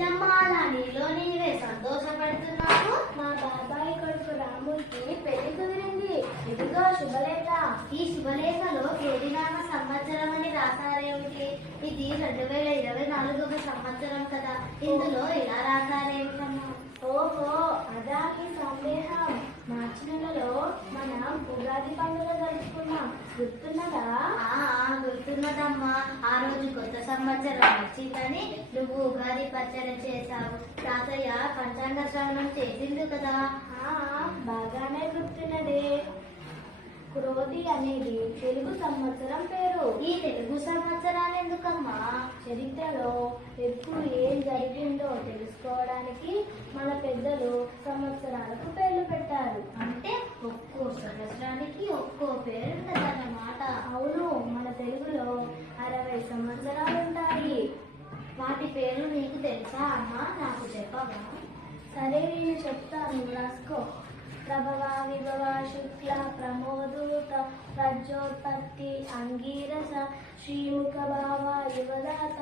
ఏంటమ్మా నా నీలో నీవే సంతోషపడుతున్నావు? మా బాబాయ్ కొడుకు రాముడికి పెళ్ళి కుదిరింది. ఇదిగో శుభలేఖ. ఈ శుభలేఖలో క్రోధినామ సంవత్సరం అని రాశారేమిటి ఇది రెండు వేల ఇరవై నాలుగవ సంవత్సరం కదా. ఇందులో ఇలా రాశారేమిటమ్మా ఓహో అదా ఈ సందేహం. మార్చి నెలలో మనం ఉగాది పండుగ జరుపుకున్నాం. గుర్తున్నదా? ఆ, ఆ, రోజు కొత్త సంవత్సరం వచ్చిందని నువ్వు ఉగాది పచ్చడి చేశావు. తాతయ్య పంచాంగ శ్రవణం చేసిండు కదా? ఆ, బాగానే గుర్తున్నదే. క్రోధి అనేది తెలుగు సంవత్సరం పేరు. ఈ తెలుగు సంవత్సరాలు ఎందుకమ్మా? చరిత్రలో ఎప్పుడు ఏం జరిగిందో తెలుసుకోవడానికి మన పెద్దలు సంవత్సరాలకు పేర్లు పెట్టారు. అంటే ఒక్కో సంవత్సరానికి ఒక్కో పేరు ఉంటుందన్నమాట. అవును మన తెలుగులో అరవై సంవత్సరాలు ఉంటాయి వాటి పేర్లు నీకు అమ్మా నాకు చెప్పవా? సరే నేను చెప్తాను రాసుకో. ప్రభవ విభవ శుక్ల ప్రమోదూత ప్రజోత్పత్తి అంగీరస శ్రీముఖ భావ యువదాత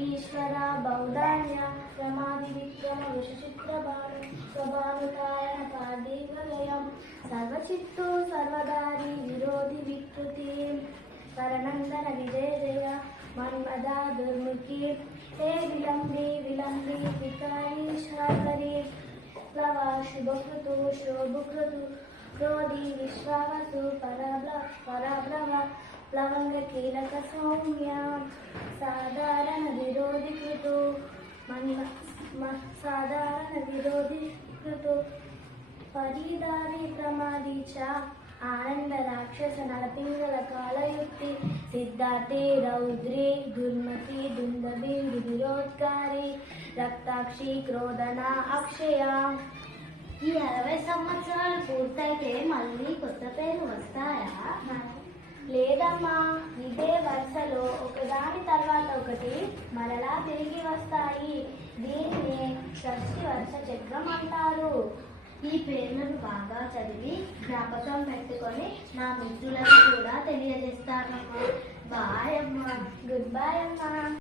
ఈశ్వర బౌధాన్య రమాది విక్రమ విషచిత్ర భాను స్వభానుకాయన పార్థివలయం సర్వచిత్తు సర్వదారి విరోధి जुर्म की एक विलंबी विलंबी विकारी शाकरी। प्लवा शुभक्रतु शोभुक्रतु क्रोधी विश्वावसु, पराब्ल पराभ्रम साधारण साधारणविरोधिकृतु मन्म साधारणविरोधिकृतु परिदारिक्रमादि च ఆనంద రాక్షస నలపింగల కాలయుక్తి సిద్ధార్థి రౌద్రి దుర్మతి దుందబిందు విరోత్కారి రక్తాక్షి క్రోధన అక్షయ. ఈ అరవై సంవత్సరాలు పూర్తయితే మళ్ళీ కొత్త పేరు వస్తాయా? లేదమ్మా ఇదే వరుసలో ఒకదాని తర్వాత ఒకటి మరలా తిరిగి వస్తాయి. దీనిని షష్ఠి వర్ష చక్రం అంటారు. ఈ పేర్లను బాగా చదివి జ్ఞాపకం పెట్టుకొని నా మిత్రులకు కూడా తెలియజేస్తానమ్మా. బాయ్ అమ్మా. గుడ్ బాయ్ అమ్మా.